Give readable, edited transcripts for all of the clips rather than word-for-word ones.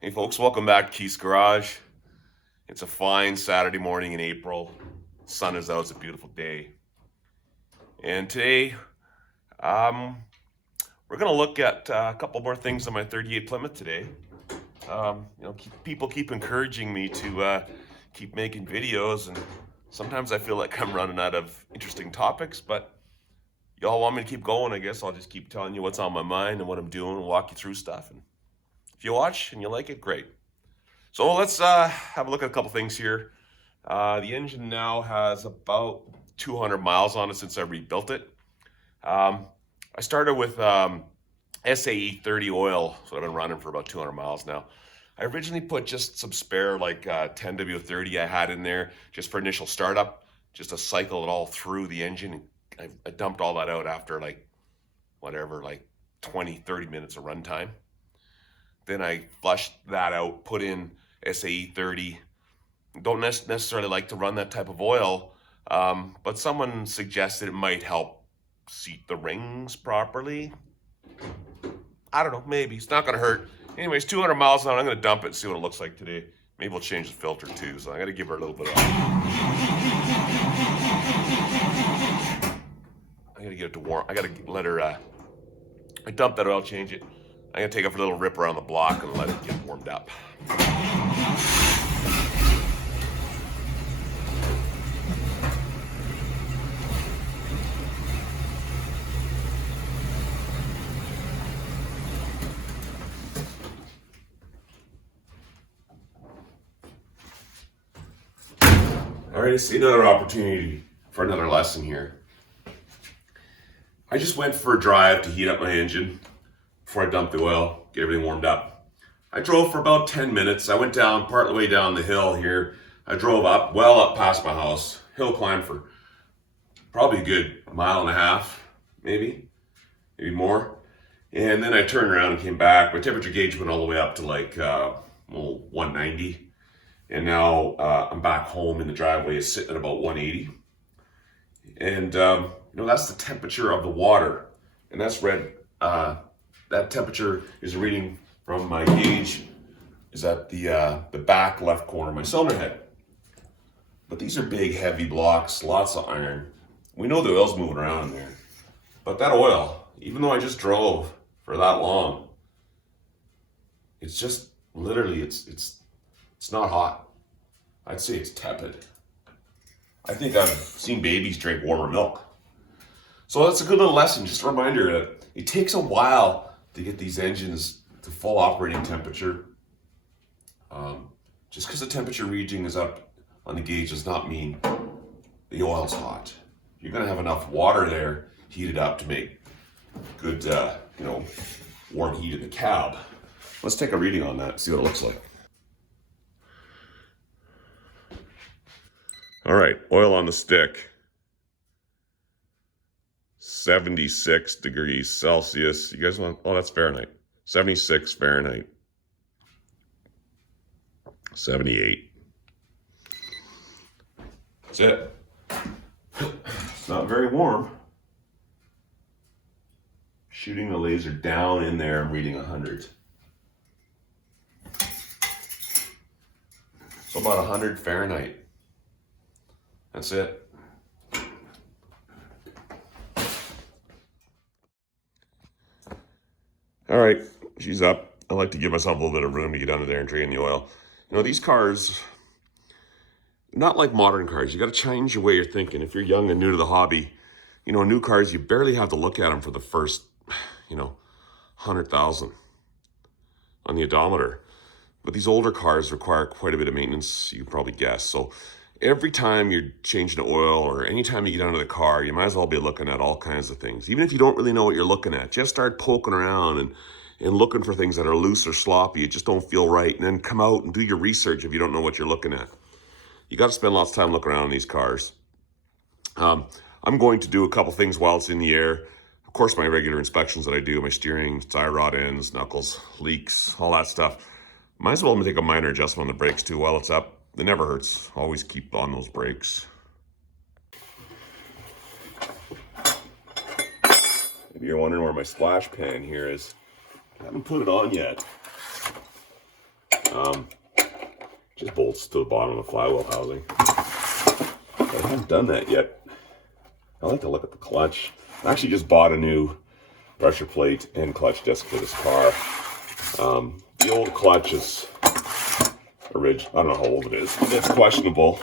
Hey folks, welcome back to Keith's Garage. It's a fine Saturday morning in April. Sun is out, it's a beautiful day. And today, um, we're gonna look at a couple more things on my 38 Plymouth today. People keep encouraging me to keep making videos, and sometimes I feel like I'm running out of interesting topics, but y'all want me to keep going, I guess I'll just keep telling you what's on my mind and what I'm doing and walk you through stuff. And if you watch and you like it, great. So let's have a look at a couple things here. The engine now has about 200 miles on it since I rebuilt it. Um, I started with SAE 30 oil, so I've been running for about 200 miles now. I originally put just some spare 10W30 I had in there just for initial startup, just to cycle it all through the engine. I dumped all that out after 20, 30 minutes of runtime. Then I flushed that out, put in SAE 30. Don't necessarily like to run that type of oil, but someone suggested it might help seat the rings properly. I don't know, maybe. It's not going to hurt. Anyways, 200 miles on, I'm going to dump it and see what it looks like today. Maybe we'll change the filter too, so I got to give her a little bit of... I got to get it to warm. I got to let her... I dump that oil, change it. I'm going to take it for a little rip around the block and let it get warmed up. All right, I see another opportunity for another lesson here. I just went for a drive to heat up my engine before I dumped the oil, get everything warmed up. I drove for about 10 minutes. I went down, part of the way down the hill here. I drove up, well up past my house, hill climb for probably a good mile and a half, maybe more. And then I turned around and came back. My temperature gauge went all the way up to 190. And now I'm back home, and the driveway is sitting at about 180. And that's the temperature of the water, and that's red. That temperature is a reading from my gauge is at the back left corner of my cylinder head. But these are big, heavy blocks, lots of iron. We know the oil's moving around in there, but that oil, even though I just drove for that long, it's just literally it's not hot. I'd say it's tepid. I think I've seen babies drink warmer milk. So that's a good little lesson, just a reminder that it takes a while to get these engines to full operating temperature. Just because the temperature reading is up on the gauge does not mean the oil's hot. You're going to have enough water there heated up to make good, warm heat in the cab. Let's take a reading on that and see what it looks like. All right, oil on the stick. 76 degrees Celsius. You guys want, that's Fahrenheit. 76 Fahrenheit. 78. That's it. It's not very warm. Shooting the laser down in there, I'm reading 100. So about 100 Fahrenheit. That's it. All right, she's up. I like to give myself a little bit of room to get under there and drain the oil. These cars, not like modern cars. You got to change the way you're thinking. If you're young and new to the hobby, new cars, you barely have to look at them for the first, 100,000 on the odometer. But these older cars require quite a bit of maintenance, you can probably guess. So every time you're changing the oil or anytime you get out of the car, you might as well be looking at all kinds of things. Even if you don't really know what you're looking at, just start poking around and looking for things that are loose or sloppy. It just don't feel right. And then come out and do your research if you don't know what you're looking at. You got to spend lots of time looking around in these cars. I'm going to do a couple things while it's in the air. Of course, my regular inspections that I do, my steering, tie rod ends, knuckles, leaks, all that stuff. Might as well take a minor adjustment on the brakes too while it's up. It never hurts. Always keep on those brakes. Maybe you're wondering where my splash pan here is. I haven't put it on yet. Just bolts to the bottom of the flywheel housing. But I haven't done that yet. I like to look at the clutch. I actually just bought a new pressure plate and clutch disc for this car. The old clutch is original. I don't know how old it is, but it's questionable.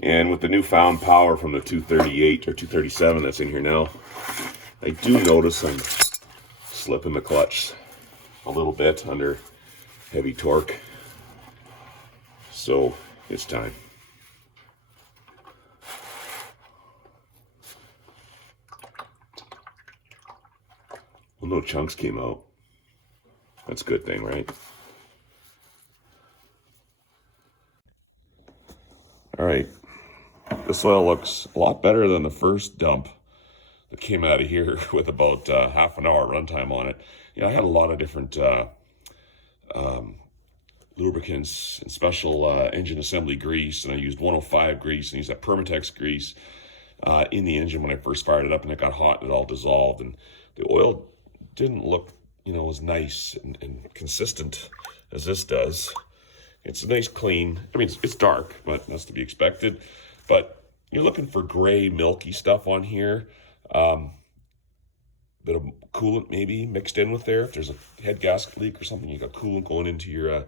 And with the newfound power from the 238 or 237 that's in here now, I do notice I'm slipping the clutch a little bit under heavy torque. So it's time. Well, no chunks came out. That's a good thing, right? All right. This oil looks a lot better than the first dump that came out of here with about half an hour runtime on it. You know, I had a lot of different lubricants and special engine assembly grease, and I used 105 grease and used that Permatex grease in the engine when I first fired it up, and it got hot and it all dissolved, and the oil didn't look, you know, as nice and consistent as this does. It's a nice clean, I mean, it's dark, but that's to be expected. But you're looking for gray, milky stuff on here. Bit of coolant maybe mixed in with there. If there's a head gasket leak or something, you got coolant going into your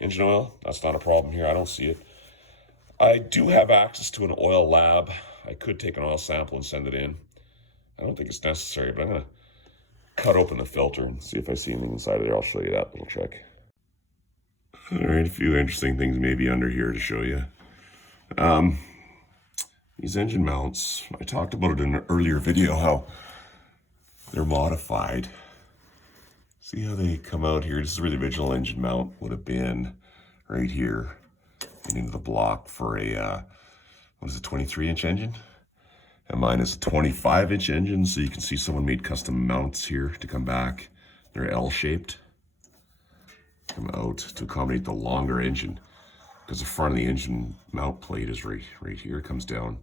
engine oil. That's not a problem here. I don't see it. I do have access to an oil lab. I could take an oil sample and send it in. I don't think it's necessary, but I'm going to cut open the filter and see if I see anything inside of there. I'll show you that little trick. All right, a few interesting things maybe under here to show you. These engine mounts, I talked about it in an earlier video, how they're modified. See how they come out here? This is where the original engine mount would have been, right here, and into the block for a, what is it, 23-inch engine? And mine is a 25-inch engine, so you can see someone made custom mounts here to come back. They're L-shaped. Come out to accommodate the longer engine, because the front of the engine mount plate is right here. It comes down,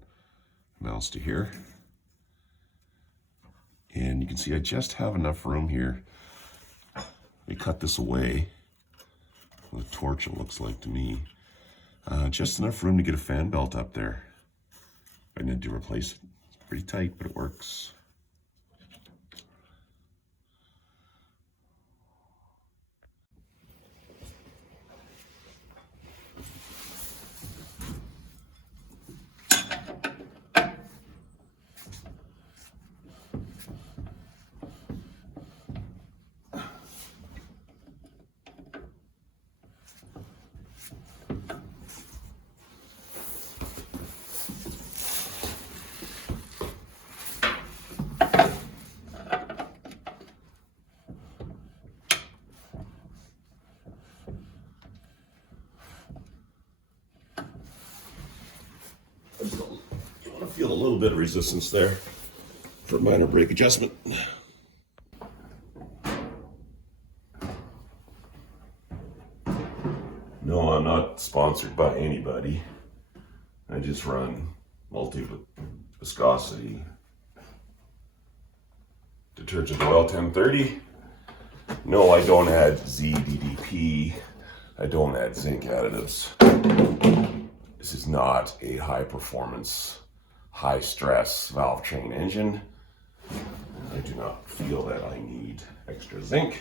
mounts to here. And you can see I just have enough room here. We cut this away with a torch, it looks like to me. Just enough room to get a fan belt up there. I need to replace it. It's pretty tight, but it works. You want to feel a little bit of resistance there for minor brake adjustment. No, I'm not sponsored by anybody. I just run multi-viscosity detergent oil 1030. No, I don't add ZDDP. I don't add zinc additives. This is not a high performance, high stress valve train engine. I do not feel that I need extra zinc.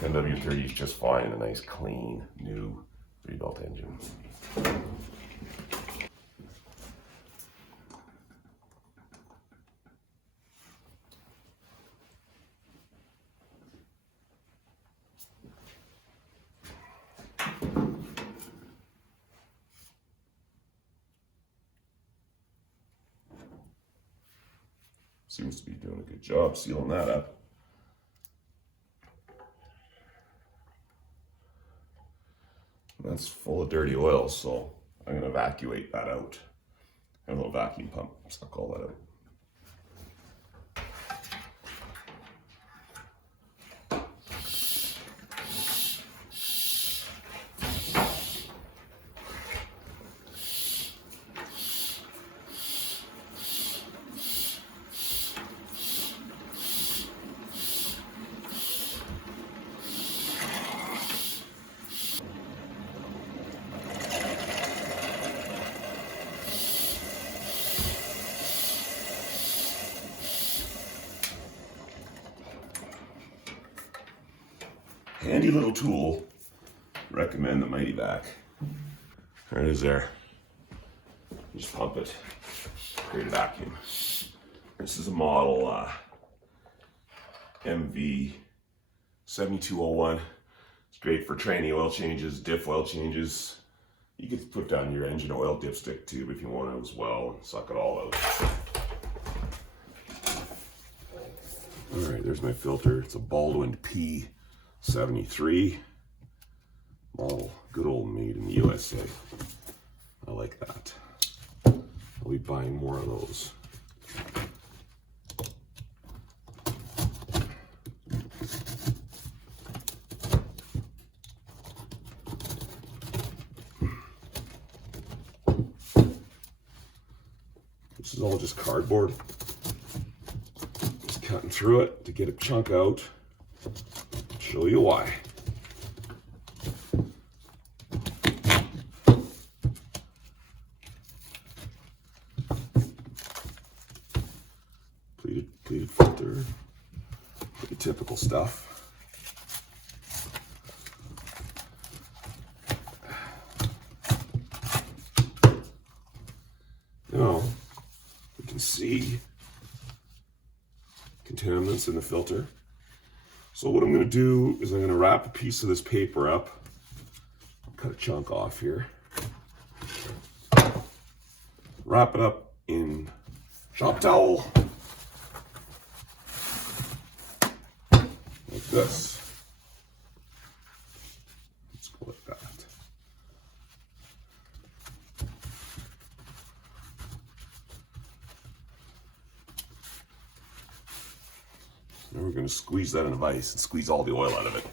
NW30 is just fine in a nice, clean, new 3-belt engine. Seems to be doing a good job sealing that up. That's full of dirty oil, so I'm going to evacuate that out. I have a little vacuum pump, suck all that out. handy little tool. Recommend the Mighty Vac. There it is there. Just pump it. Create a vacuum. This is a model MV 7201. It's great for tranny oil changes, diff oil changes. You could put down your engine oil dipstick tube if you want to as well and suck it all out. Alright, there's my filter. It's a Baldwin P73 model, good old made in the USA. I like that. I'll be buying more of those. This is all just cardboard. Just cutting through it to get a chunk out. I'll show you why. Pleated filter, pretty typical stuff. Now, you can see contaminants in the filter. So what I'm going to do is I'm going to wrap a piece of this paper up, cut a chunk off here, wrap it up in shop towel, like this. Let's go like that. Now we're going to squeeze that in a vise and squeeze all the oil out of it.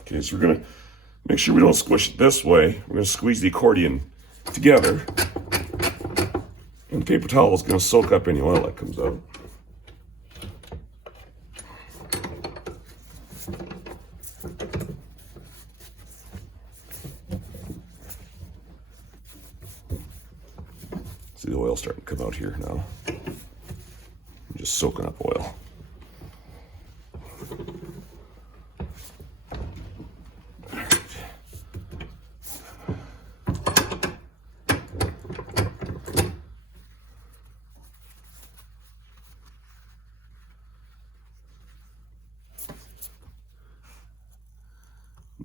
Okay, so we're going to make sure we don't squish it this way. We're going to squeeze the accordion together. And the paper towel is going to soak up any oil that comes out. See the oil starting to come out here now. I'm just soaking up oil.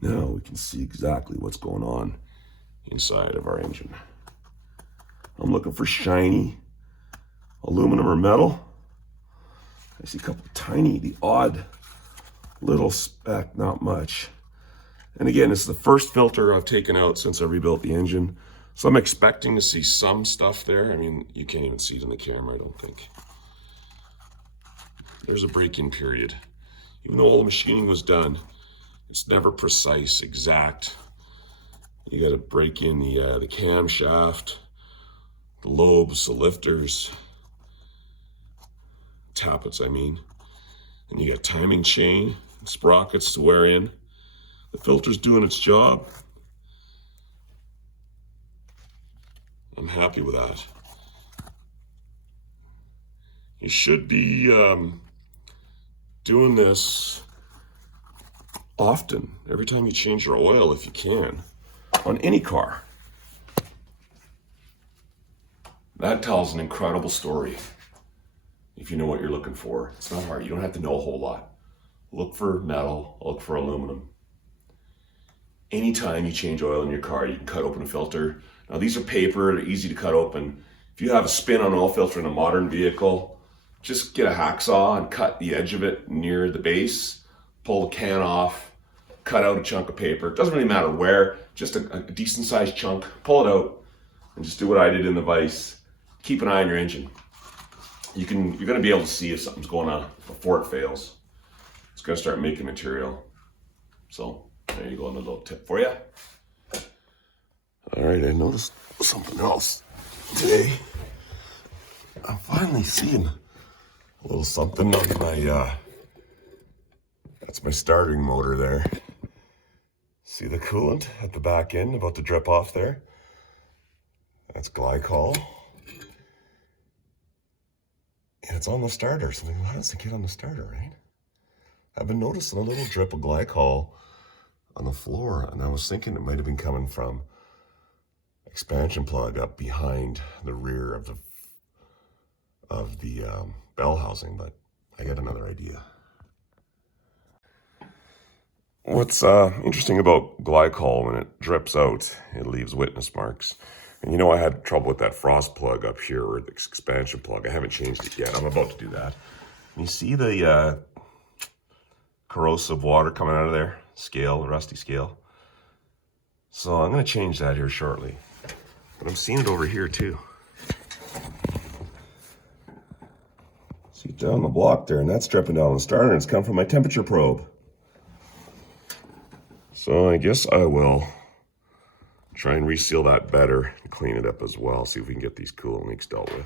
Now we can see exactly what's going on inside of our engine. I'm looking for shiny aluminum or metal. I see a couple tiny, the odd little speck, not much. And again, it's the first filter I've taken out since I rebuilt the engine. So I'm expecting to see some stuff there. I mean, you can't even see it in the camera, I don't think. There's a break-in period. Even though all the machining was done, it's never precise, exact. You gotta break in the camshaft, the lobes, the lifters, tappets, I mean. And you got timing chain, sprockets to wear in. The filter's doing its job. I'm happy with that. You should be doing this often, every time you change your oil if you can, on any car. That tells an incredible story if you know what you're looking for. It's not hard, you don't have to know a whole lot. Look for metal, look for aluminum. Anytime you change oil in your car, you can cut open a filter. Now these are paper, they're easy to cut open. If you have a spin-on oil filter in a modern vehicle, just get a hacksaw and cut the edge of it near the base, pull the can off, cut out a chunk of paper. It doesn't really matter where, just a decent sized chunk, pull it out, and just do what I did in the vise. Keep an eye on your engine. You're gonna be able to see if something's going on before it fails. It's gonna start making material. So there you go, another little tip for you. All right, I noticed something else today. I'm finally seeing a little something on my, that's my starting motor there. See the coolant at the back end about to drip off there? That's glycol. And it's on the starter. So how does it get on the starter, right? I've been noticing a little drip of glycol on the floor, and I was thinking it might have been coming from expansion plug up behind the rear of the bell housing, but I got another idea. What's interesting about glycol, when it drips out, it leaves witness marks. And you know, I had trouble with that frost plug up here, or the expansion plug. I haven't changed it yet. I'm about to do that. You see the corrosive water coming out of there? Scale, rusty scale. So I'm going to change that here shortly. But I'm seeing it over here too. See it down the block there, and that's dripping down the starter, and it's come from my temperature probe. So I guess I will try and reseal that better and clean it up as well. See if we can get these coolant leaks dealt with.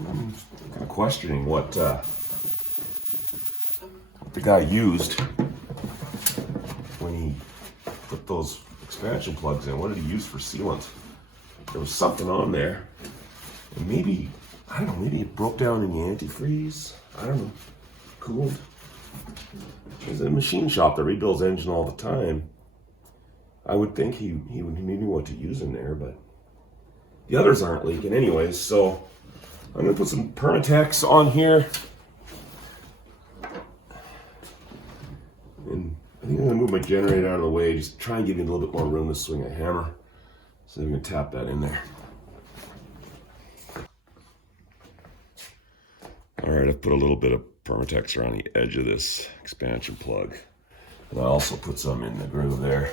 I'm kind of questioning what the guy used when he put those expansion plugs in. What did he use for sealant? There was something on there, and maybe, I don't know, maybe it broke down in the antifreeze. I don't know, cooled. There's a machine shop that rebuilds engine all the time. I would think he knew what to use in there, but the others aren't leaking anyways, so I'm going to put some Permatex on here. And I think I'm going to move my generator out of the way, just try and give you a little bit more room to swing a hammer. So I'm going to tap that in there. All right, I've put a little bit of Permatex around the edge of this expansion plug. And I also put some in the groove there.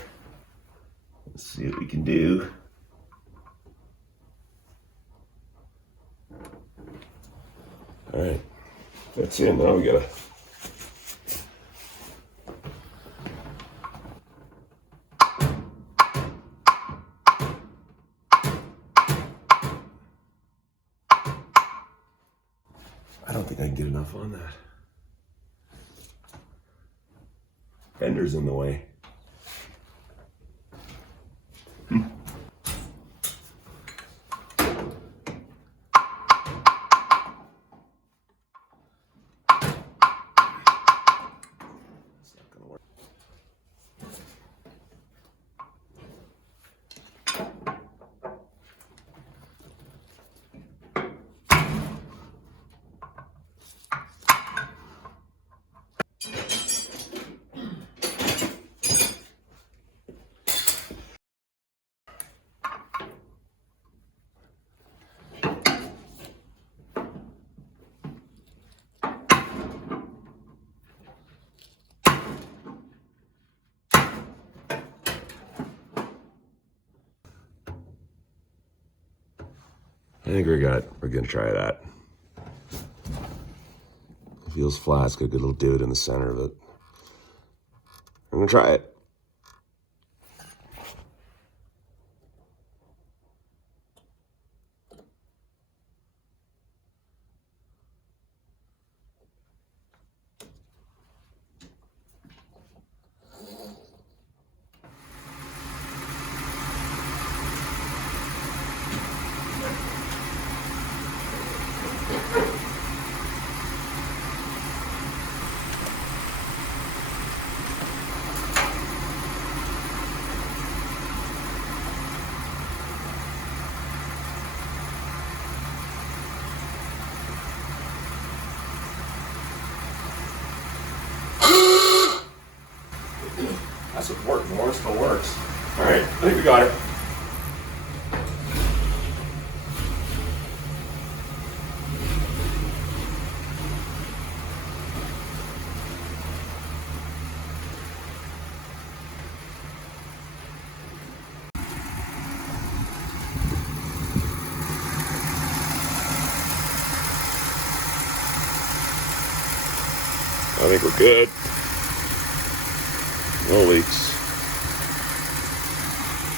Let's see what we can do. All right, that's in. Now we gotta I don't think I can get enough on that. Fender's in the way. I think we're gonna try that. It feels flat. It's got a good little divot in the center of it. I'm gonna try it. That's what worked. More still works. All right, I think we got it. I think we're good. No leaks.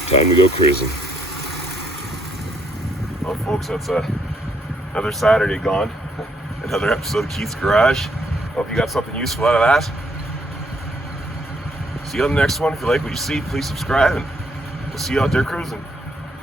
Time to go cruising. Well, folks, that's another Saturday gone. Another episode of Keith's Garage. Hope you got something useful out of that. See you on the next one. If you like what you see, please subscribe, and we'll see you out there cruising.